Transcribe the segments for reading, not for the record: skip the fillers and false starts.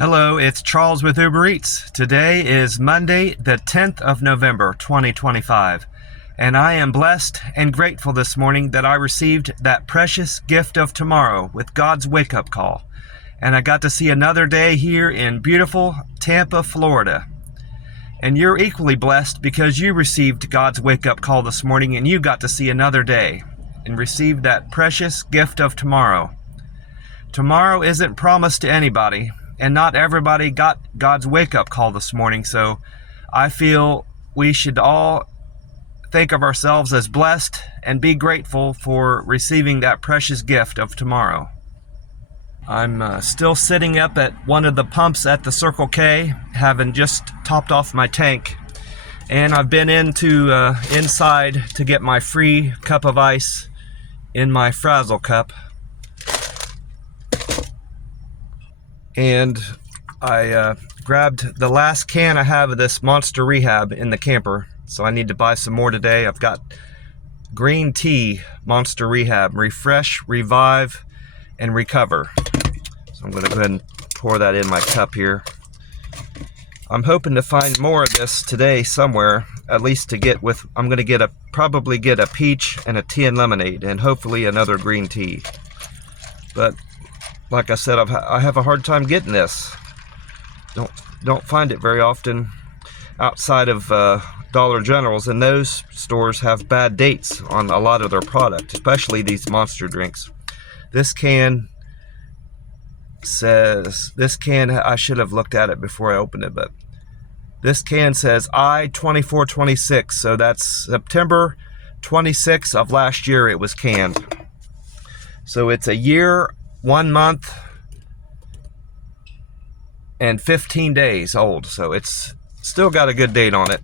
Hello, it's Charles with Uber Eats. Today is Monday, the 10th of November, 2025. And I am blessed and grateful this morning that I received that precious gift of tomorrow with God's wake-up call. And I got to see another day here in beautiful Tampa, Florida. And you're equally blessed because you received God's wake-up call this morning and you got to see another day and received that precious gift of tomorrow. Tomorrow isn't promised to anybody. And not everybody got God's wake-up call this morning, so I feel we should all think of ourselves as blessed and be grateful for receiving that precious gift of tomorrow. I'm still sitting up at one of the pumps at the Circle K, having just topped off my tank, and I've been inside to get my free cup of ice in my Frazzle cup. And I grabbed the last can I have of this Monster Rehab in the camper, so I need to buy some more today. I've got green tea Monster Rehab, refresh, revive, and recover. So I'm going to go ahead and pour that in my cup here. I'm hoping to find more of this today somewhere, at least to get with. I'm going to probably get a peach and a tea and lemonade, and hopefully another green tea. But like I said, I have a hard time getting this. Don't find it very often outside of Dollar Generals, and those stores have bad dates on a lot of their product, especially these Monster drinks. This can I should have looked at it before I opened it, but this can says I-2426, so that's September 26th of last year it was canned. So it's a year, 1 month, and 15 days old, so it's still got a good date on it.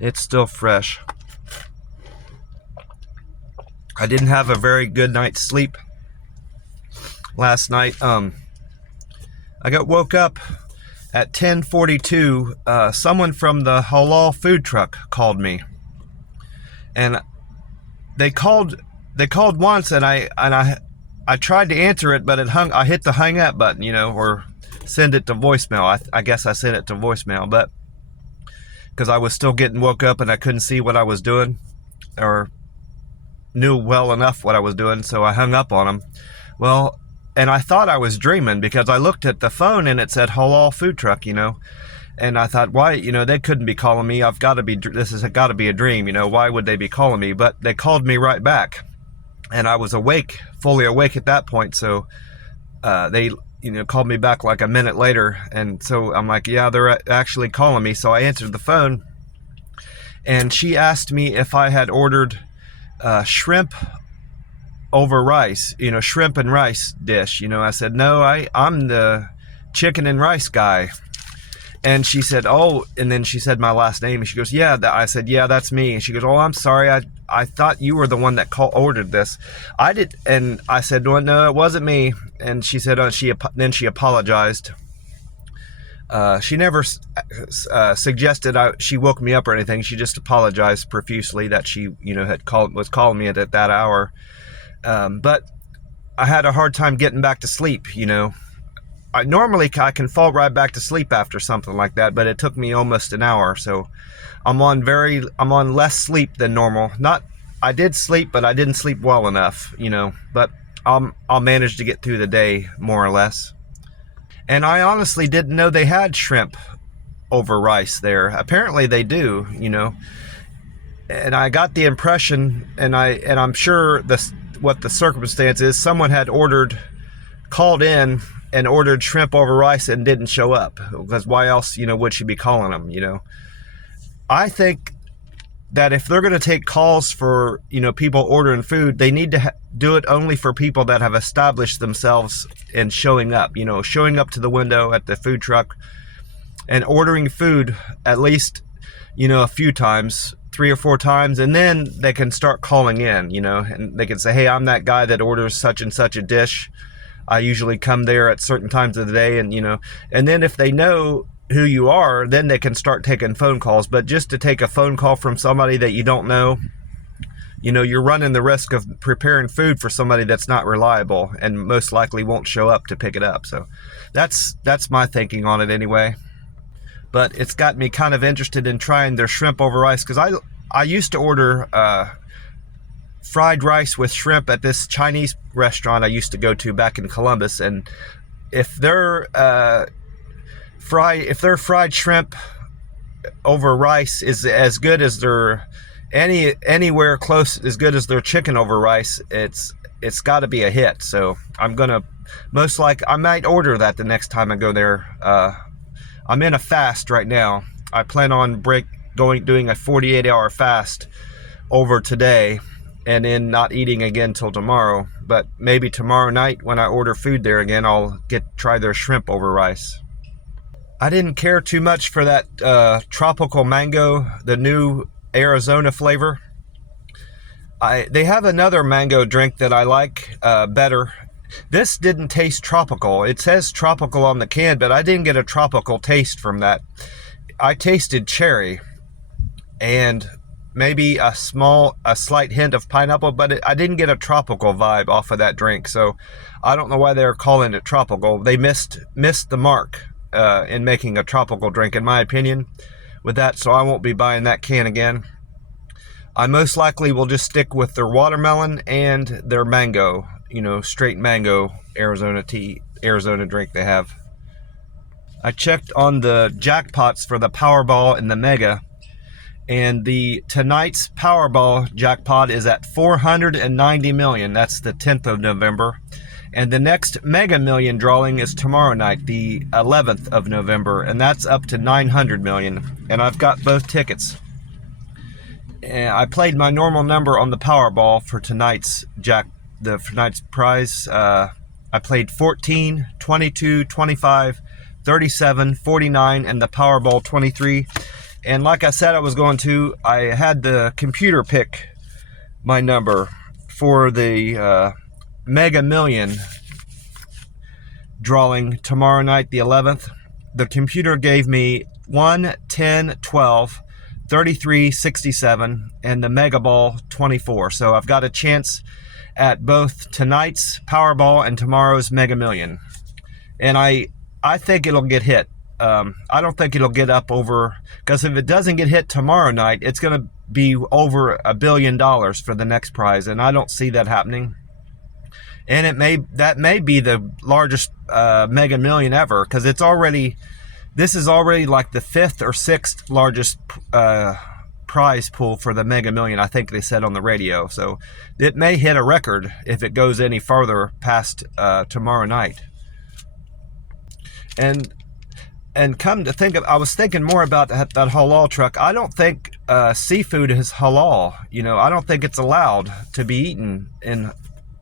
It's still fresh. I didn't have a very good night's sleep last night. I woke up at 10:42. Someone from the halal food truck called me, and they called once, and I tried to answer it, but I hit the hang up button, or send it to voicemail. I guess I sent it to voicemail, but because I was still getting woke up and I couldn't see what I was doing, or knew well enough what I was doing, so I hung up on them. Well, and I thought I was dreaming because I looked at the phone and it said halal food truck, and I thought, why, they couldn't be calling me. This has got to be a dream, why would they be calling me? But they called me right back. And I was fully awake at that point, so they, called me back like a minute later, and so I'm like, yeah, they're actually calling me. So I answered the phone, and she asked me if I had ordered shrimp over rice, shrimp and rice dish. I said, no, I'm the chicken and rice guy. And she said, oh, and then she said my last name, and she goes, yeah. I said, yeah, that's me. And she goes, oh, I'm sorry, I thought you were the one that ordered this. I did, and I said, well, no, it wasn't me. And she said, then she apologized. She never suggested she woke me up or anything. She just apologized profusely that she, was calling me at that hour. But I had a hard time getting back to sleep, Normally I can fall right back to sleep after something like that, but it took me almost an hour, so I'm on less sleep than normal. I did sleep, but I didn't sleep well enough, but I'll manage to get through the day more or less. And I honestly didn't know they had shrimp over rice there. Apparently they do, And I got the impression, and I'm sure what the circumstance is, someone had called in and ordered shrimp over rice and didn't show up, because why else, would she be calling them, I think that if they're going to take calls for, people ordering food, they need to do it only for people that have established themselves and showing up to the window at the food truck and ordering food at least, a few times, 3 or 4 times, and then they can start calling in, and they can say, hey, I'm that guy that orders such and such a dish. I usually come there at certain times of the day, and and then if they know who you are, then they can start taking phone calls. But just to take a phone call from somebody that you don't know, you know, you're running the risk of preparing food for somebody that's not reliable and most likely won't show up to pick it up. So that's my thinking on it anyway. But it's got me kind of interested in trying their shrimp over rice, because I used to order fried rice with shrimp at this Chinese restaurant I used to go to back in Columbus, and if their fried shrimp over rice is as good as their anywhere close as good as their chicken over rice, it's got to be a hit. So I'm gonna I might order that the next time I go there. I'm in a fast right now. I plan on doing a 48-hour fast over today, and then not eating again till tomorrow. But maybe tomorrow night when I order food there again, I'll try their shrimp over rice. I didn't care too much for that tropical mango, the new Arizona flavor. They have another mango drink that I like better. This didn't taste tropical. It says tropical on the can, but I didn't get a tropical taste from that. I tasted cherry and maybe a slight hint of pineapple, but I didn't get a tropical vibe off of that drink. So I don't know why they're calling it tropical. They missed the mark in making a tropical drink, in my opinion, with that. So I won't be buying that can again. I most likely will just stick with their watermelon and their mango, you know, straight mango Arizona drink they have. I checked on the jackpots for the Powerball and the Mega, and tonight's Powerball jackpot is at 490 million. That's the 10th of November. And the next Mega Million drawing is tomorrow night, the 11th of November, and that's up to 900 million. And I've got both tickets. And I played my normal number on the Powerball for tonight's prize. I played 14, 22, 25, 37, 49, and the Powerball 23. And like I said I was going to, I had the computer pick my number for the Mega Million drawing tomorrow night, the 11th. The computer gave me 1, 10, 12, 33, 67, and the Mega Ball 24. So I've got a chance at both tonight's Powerball and tomorrow's Mega Million. And I think it'll get hit. I don't think it'll get up over, because if it doesn't get hit tomorrow night, it's going to be over $1 billion for the next prize, and I don't see that happening. And that may be the largest Mega Million ever, because this is already like the 5th or 6th largest prize pool for the Mega Million, I think they said on the radio. So it may hit a record if it goes any farther past tomorrow night. And come to think of, I was thinking more about that halal truck. I don't think seafood is halal. You know, I don't think it's allowed to be eaten in,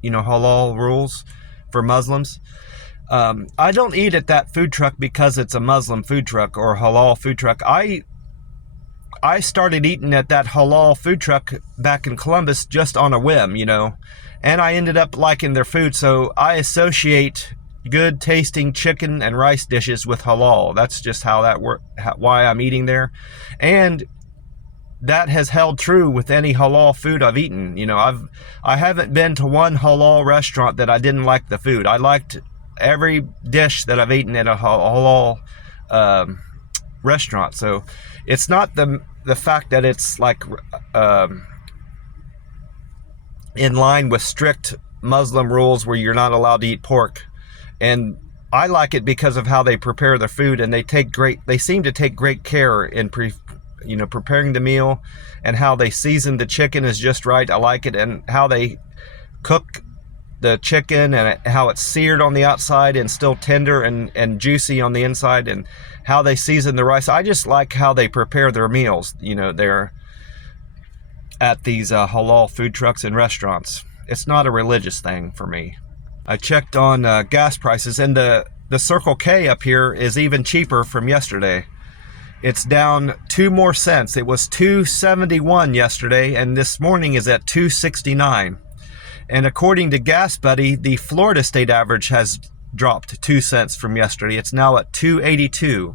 you know, halal rules for Muslims. I don't eat at that food truck because it's a Muslim food truck or halal food truck. I started eating at that halal food truck back in Columbus just on a whim, you know, and I ended up liking their food. So I associate good tasting chicken and rice dishes with halal. That's just how that why I'm eating there. And that has held true with any halal food I've eaten. You know, I haven't been to one halal restaurant that I didn't like the food. I liked every dish that I've eaten at a halal restaurant. So it's not the fact that it's like in line with strict Muslim rules where you're not allowed to eat pork. And I like it because of how they prepare their food, and they seem to take great care in preparing the meal, and how they season the chicken is just right. I like it, and how they cook the chicken, and how it's seared on the outside and still tender and juicy on the inside, and how they season the rice. I just like how they prepare their meals. You know, they're at these halal food trucks and restaurants. It's not a religious thing for me. I checked on gas prices, and the Circle K up here is even cheaper from yesterday. It's down 2 more cents. It was $2.71 yesterday, and this morning is at $2.69. And according to Gas Buddy, the Florida state average has dropped 2 cents from yesterday. It's now at $2.82.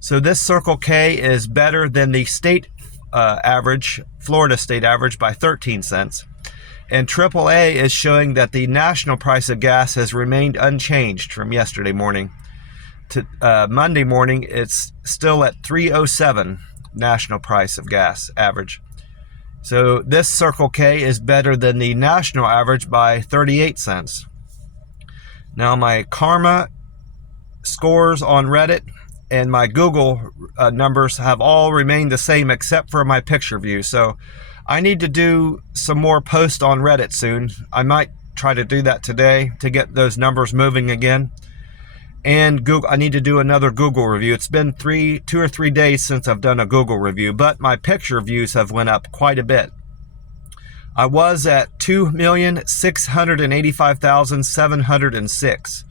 So this Circle K is better than the state average, Florida state average, by 13 cents. And AAA is showing that the national price of gas has remained unchanged from yesterday morning to Monday morning. It's still at $3.07 national price of gas average. So this Circle K is better than the national average by 38 cents. Now my karma scores on Reddit and my Google numbers have all remained the same except for my picture view. So I need to do some more posts on Reddit soon. I might try to do that today to get those numbers moving again. And Google, I need to do another Google review. It's been 2 or 3 days since I've done a Google review, but my picture views have went up quite a bit. I was at 2,685,706.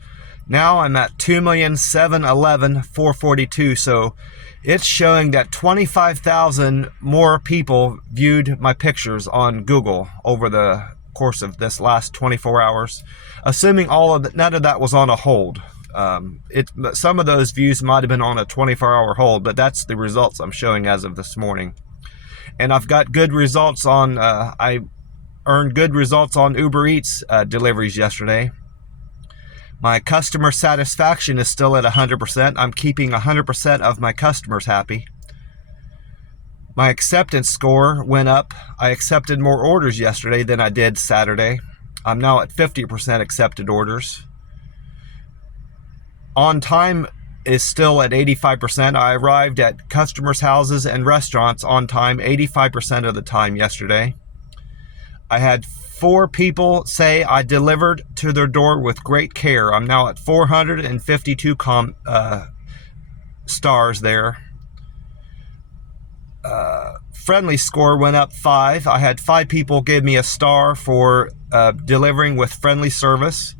Now I'm at 2,711,442. So it's showing that 25,000 more people viewed my pictures on Google over the course of this last 24 hours, assuming none of that was on a hold. Some of those views might have been on a 24-hour hold, but that's the results I'm showing as of this morning. And I've got good results on, I earned good results on Uber Eats deliveries yesterday. My customer satisfaction is still at 100%. I'm keeping 100% of my customers happy. My acceptance score went up. I accepted more orders yesterday than I did Saturday. I'm now at 50% accepted orders. On time is still at 85%. I arrived at customers' houses and restaurants on time 85% of the time yesterday. I had 4 people say I delivered to their door with great care. I'm now at 452 stars there. Friendly score went up 5. I had 5 people give me a star for delivering with friendly service.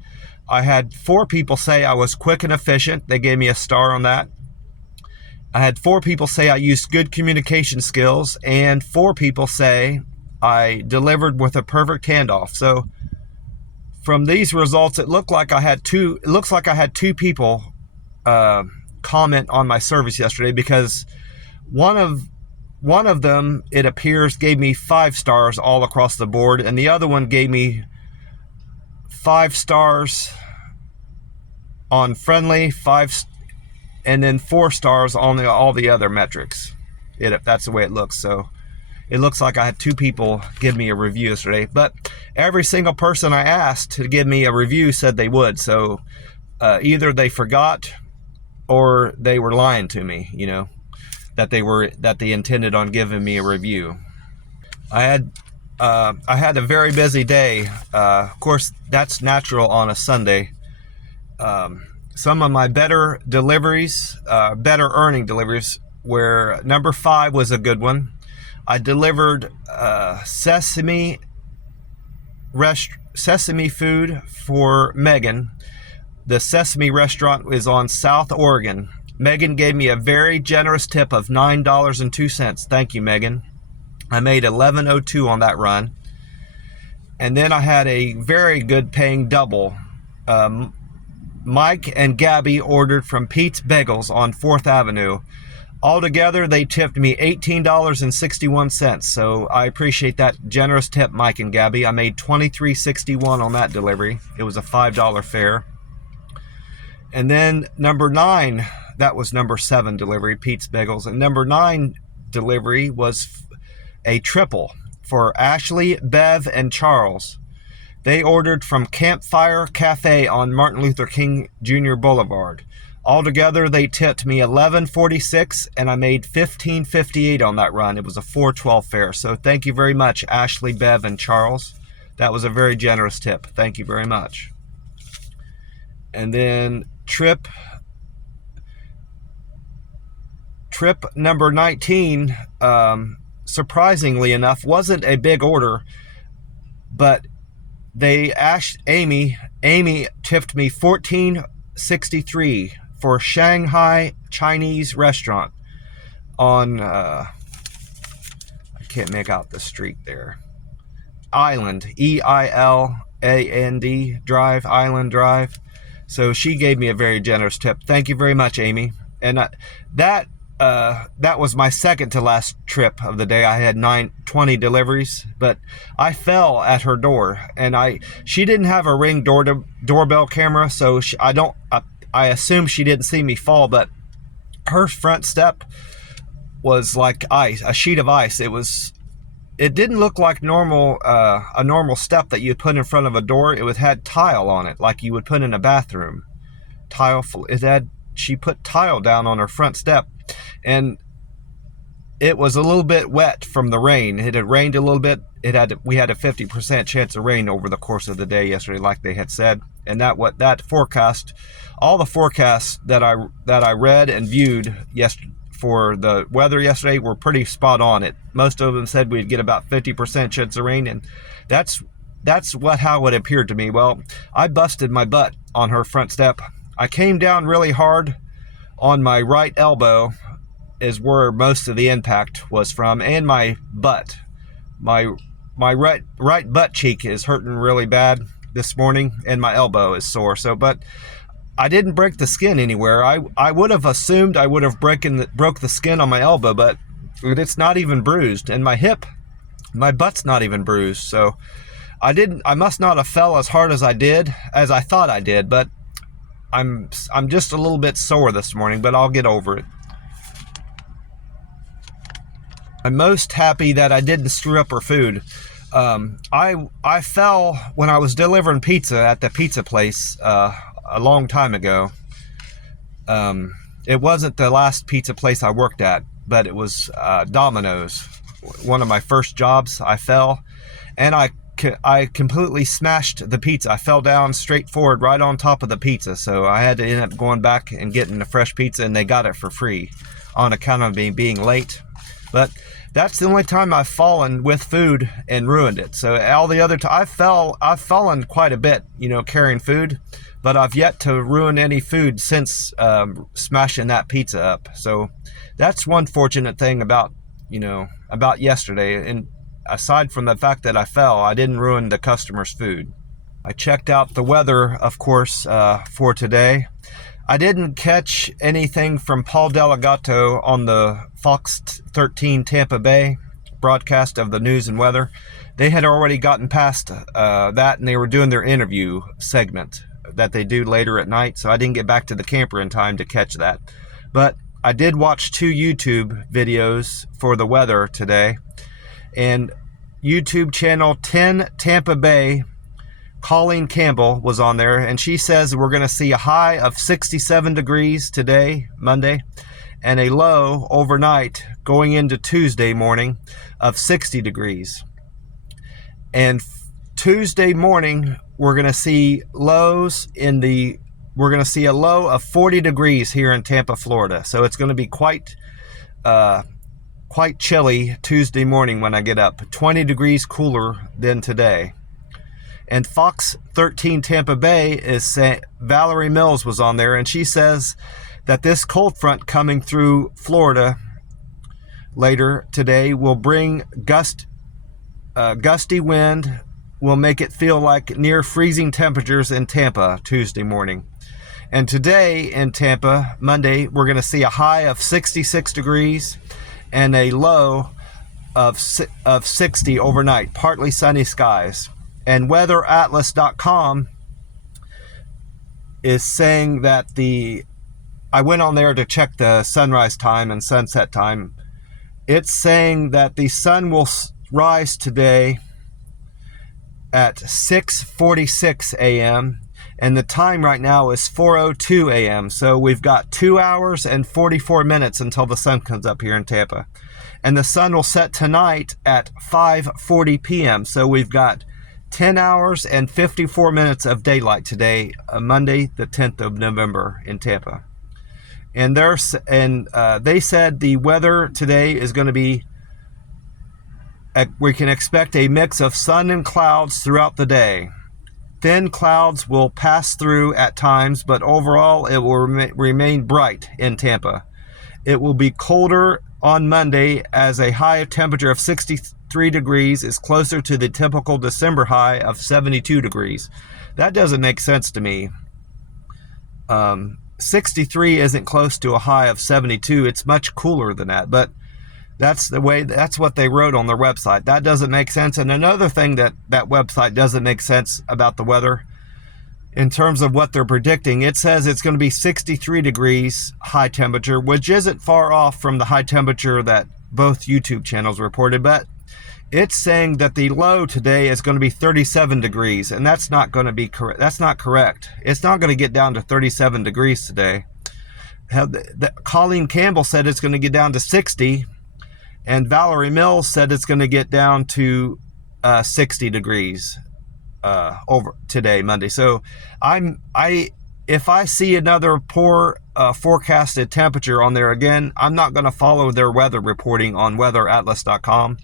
I had 4 people say I was quick and efficient. They gave me a star on that. I had 4 people say I used good communication skills, and 4 people say I delivered with a perfect handoff. So from these results, it looks like I had 2 people comment on my service yesterday, because one of them, it appears, gave me 5 stars all across the board, and the other one gave me 5 stars on friendly, and then 4 stars on all the other metrics. That's the way it looks. So it looks like I had 2 people give me a review yesterday, but every single person I asked to give me a review said they would. So either they forgot or they were lying to me, that they intended on giving me a review. I had a very busy day. Of course, that's natural on a Sunday. Some of my better deliveries, better earning deliveries, where number 5 was a good one. I delivered sesame food for Megan. The Sesame restaurant is on South Oregon. Megan gave me a very generous tip of $9.02. Thank you, Megan. I made $11.02 on that run. And then I had a very good paying double. Mike and Gabby ordered from Pete's Bagels on 4th Avenue. Altogether, they tipped me $18.61. So I appreciate that generous tip, Mike and Gabby. I made $23.61 on that delivery. It was a $5 fare. And then number 9, that was number 7 delivery, Pete's Bagels. And number 9 delivery was a triple for Ashley, Bev, and Charles. They ordered from Campfire Cafe on Martin Luther King Jr. Boulevard. Altogether, they tipped me $11.46, and I made $15.58 on that run. It was a $4.12 fare. So thank you very much, Ashley, Bev, and Charles. That was a very generous tip. Thank you very much. And then trip number 19, surprisingly enough, wasn't a big order, but Amy tipped me $14.63 for Shang Hai Chinese restaurant on I can't make out the street there. Island, E-I-L-A-N-D Drive, Island Drive. So she gave me a very generous tip. Thank you very much, Amy. And that that was my second to last trip of the day. I had 20 deliveries, but I fell at her door, and she didn't have a Ring doorbell camera, so I assume she didn't see me fall, but her front step was like ice, a sheet of ice. It didn't look like a normal step that you'd put in front of a door. It had tile on it, like you would put in a bathroom. She put tile down on her front step, and it was a little bit wet from the rain. It had rained a little bit. We had a 50% chance of rain over the course of the day yesterday, like they had said. And that forecast, all the forecasts that I read and viewed yesterday for the weather yesterday were pretty spot on. Most of them said we'd get about 50% chance of rain, and that's how it appeared to me. Well, I busted my butt on her front step. I came down really hard on my right elbow, is where most of the impact was from, and my butt. My right butt cheek is hurting really bad this morning, and my elbow is sore. But I didn't break the skin anywhere. I would have assumed I would have broke the skin on my elbow, but it's not even bruised. And my hip, my butt's not even bruised. So I must not have fell as hard as I thought I did, but I'm just a little bit sore this morning, but I'll get over it. I'm most happy that I didn't screw up her food. I fell when I was delivering pizza at the pizza place a long time ago. It wasn't the last pizza place I worked at, but it was Domino's. One of my first jobs. I fell, and I completely smashed the pizza. I fell down straight forward right on top of the pizza, so I had to end up going back and getting a fresh pizza, and they got it for free on account of me being late. But that's the only time I've fallen with food and ruined it. So all the other I've fallen quite a bit, carrying food, but I've yet to ruin any food since smashing that pizza up. So that's one fortunate thing about yesterday. And aside from the fact that I fell, I didn't ruin the customer's food. I checked out the weather, of course, for today. I didn't catch anything from Paul Delegato on the Fox 13 Tampa Bay broadcast of the news and weather. They had already gotten past that, and they were doing their interview segment that they do later at night, so I didn't get back to the camper in time to catch that. But I did watch 2 YouTube videos for the weather today, and YouTube channel 10 Tampa Bay, Colleen Campbell was on there, and she says we're going to see a high of 67 degrees today, Monday, and a low overnight going into Tuesday morning of 60 degrees. And Tuesday morning, we're going to see we're going to see a low of 40 degrees here in Tampa, Florida. So it's going to be quite chilly Tuesday morning when I get up, 20 degrees cooler than today. And Fox 13 Tampa Bay Valerie Mills was on there, and she says that this cold front coming through Florida later today will bring gusty wind, will make it feel like near freezing temperatures in Tampa Tuesday morning. And today in Tampa, Monday, we're going to see a high of 66 degrees and a low of 60 overnight, partly sunny skies. And weatheratlas.com is saying that I went on there to check the sunrise time and sunset time. It's saying that the sun will rise today at 6:46 a.m. and the time right now is 4:02 a.m. So we've got 2 hours and 44 minutes until the sun comes up here in Tampa. And the sun will set tonight at 5:40 p.m. So we've got 10 hours and 54 minutes of daylight today, Monday, the 10th of November in Tampa. And they said the weather today is going to be, we can expect a mix of sun and clouds throughout the day. Thin clouds will pass through at times, but overall it will remain bright in Tampa. It will be colder on Monday as a high temperature of 63 degrees is closer to the typical December high of 72 degrees. That doesn't make sense to me. 63 isn't close to a high of 72. It's much cooler than that, but that's what they wrote on their website. That doesn't make sense. And another thing that website doesn't make sense about the weather, in terms of what they're predicting, it says it's going to be 63 degrees high temperature, which isn't far off from the high temperature that both YouTube channels reported, but it's saying that the low today is going to be 37 degrees, and that's not going to be correct. That's not correct. It's not going to get down to 37 degrees today. Colleen Campbell said it's going to get down to 60, and Valerie Mills said it's going to get down to 60 degrees over today, Monday. So if I see another poor forecasted temperature on there again, I'm not going to follow their weather reporting on weatheratlas.com.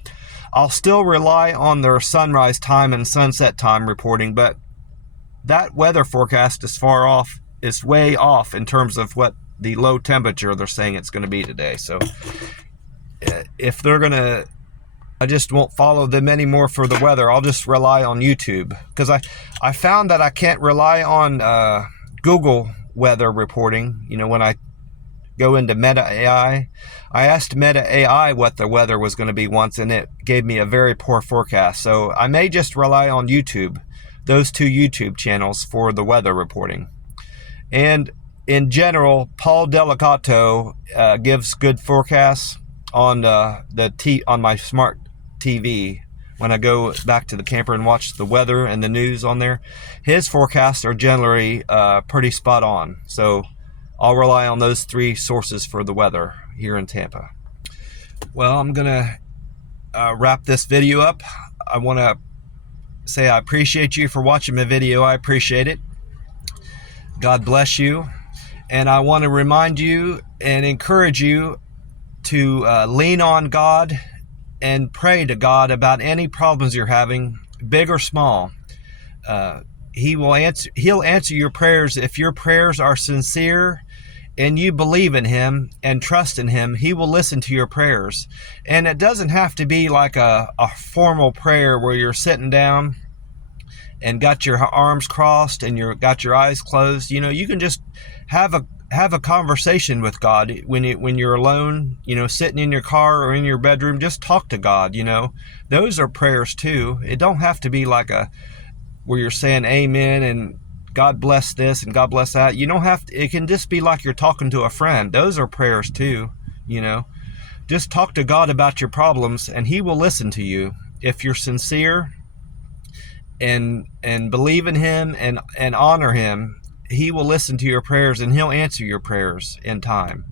I'll still rely on their sunrise time and sunset time reporting, but that weather forecast is far off. It's way off in terms of what the low temperature they're saying it's going to be today. So if they're going to, I just won't follow them anymore for the weather. I'll just rely on YouTube, because I found that I can't rely on Google weather reporting. You know, when I go into Meta AI, I asked Meta AI what the weather was going to be once, and it gave me a very poor forecast. So I may just rely on YouTube, those two YouTube channels, for the weather reporting. And in general, Paul Delicato gives good forecasts on on my smart TV. When I go back to the camper and watch the weather and the news on there, his forecasts are generally pretty spot on. So I'll rely on those three sources for the weather here in Tampa. Well, I'm gonna wrap this video up. I want to say I appreciate you for watching my video. I appreciate it. God bless you. And I want to remind you and encourage you to lean on God and pray to God about any problems you're having, big or small. He'll answer your prayers. If your prayers are sincere and you believe in Him and trust in Him, He will listen to your prayers. And it doesn't have to be like a formal prayer where you're sitting down and got your arms crossed and got your eyes closed. You know, you can just have a conversation with God when you're alone, you know, sitting in your car or in your bedroom. Just talk to God, you know. Those are prayers too. It don't have to be like where you're saying amen and God bless this and God bless that. You don't have to. It can just be like you're talking to a friend. Those are prayers too, you know. Just talk to God about your problems and He will listen to you. If you're sincere and believe in Him and honor Him, He will listen to your prayers and He'll answer your prayers in time.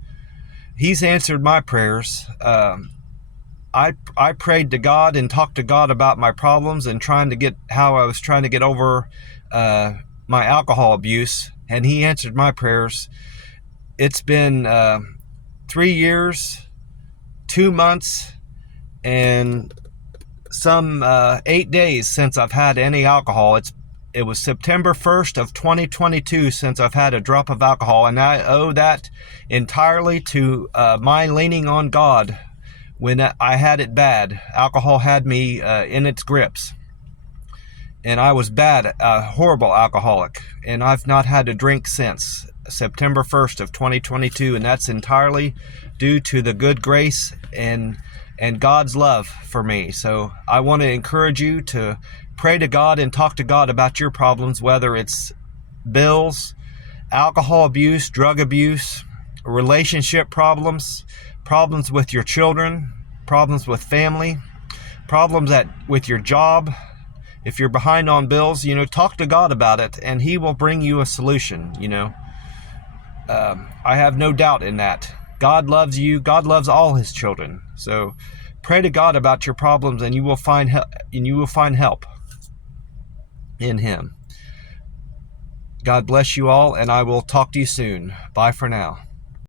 He's answered my prayers. I prayed to God and talked to God about my problems and how I was trying to get over my alcohol abuse, and He answered my prayers. It's been 3 years, 2 months, and some 8 days since I've had any alcohol. It was September 1st of 2022 since I've had a drop of alcohol, and I owe that entirely to my leaning on God when I had it bad. Alcohol had me in its grips, and I was bad, a horrible alcoholic, and I've not had a drink since September 1st of 2022, and that's entirely due to the good grace and God's love for me. So I want to encourage you to pray to God and talk to God about your problems, whether it's bills, alcohol abuse, drug abuse, relationship problems, problems with your children, problems with family, problems with your job. If you're behind on bills, you know, talk to God about it and He will bring you a solution, you know. I have no doubt in that. God loves you. God loves all His children. So pray to God about your problems and you will find help in Him. God bless you all, and I will talk to you soon. Bye for now.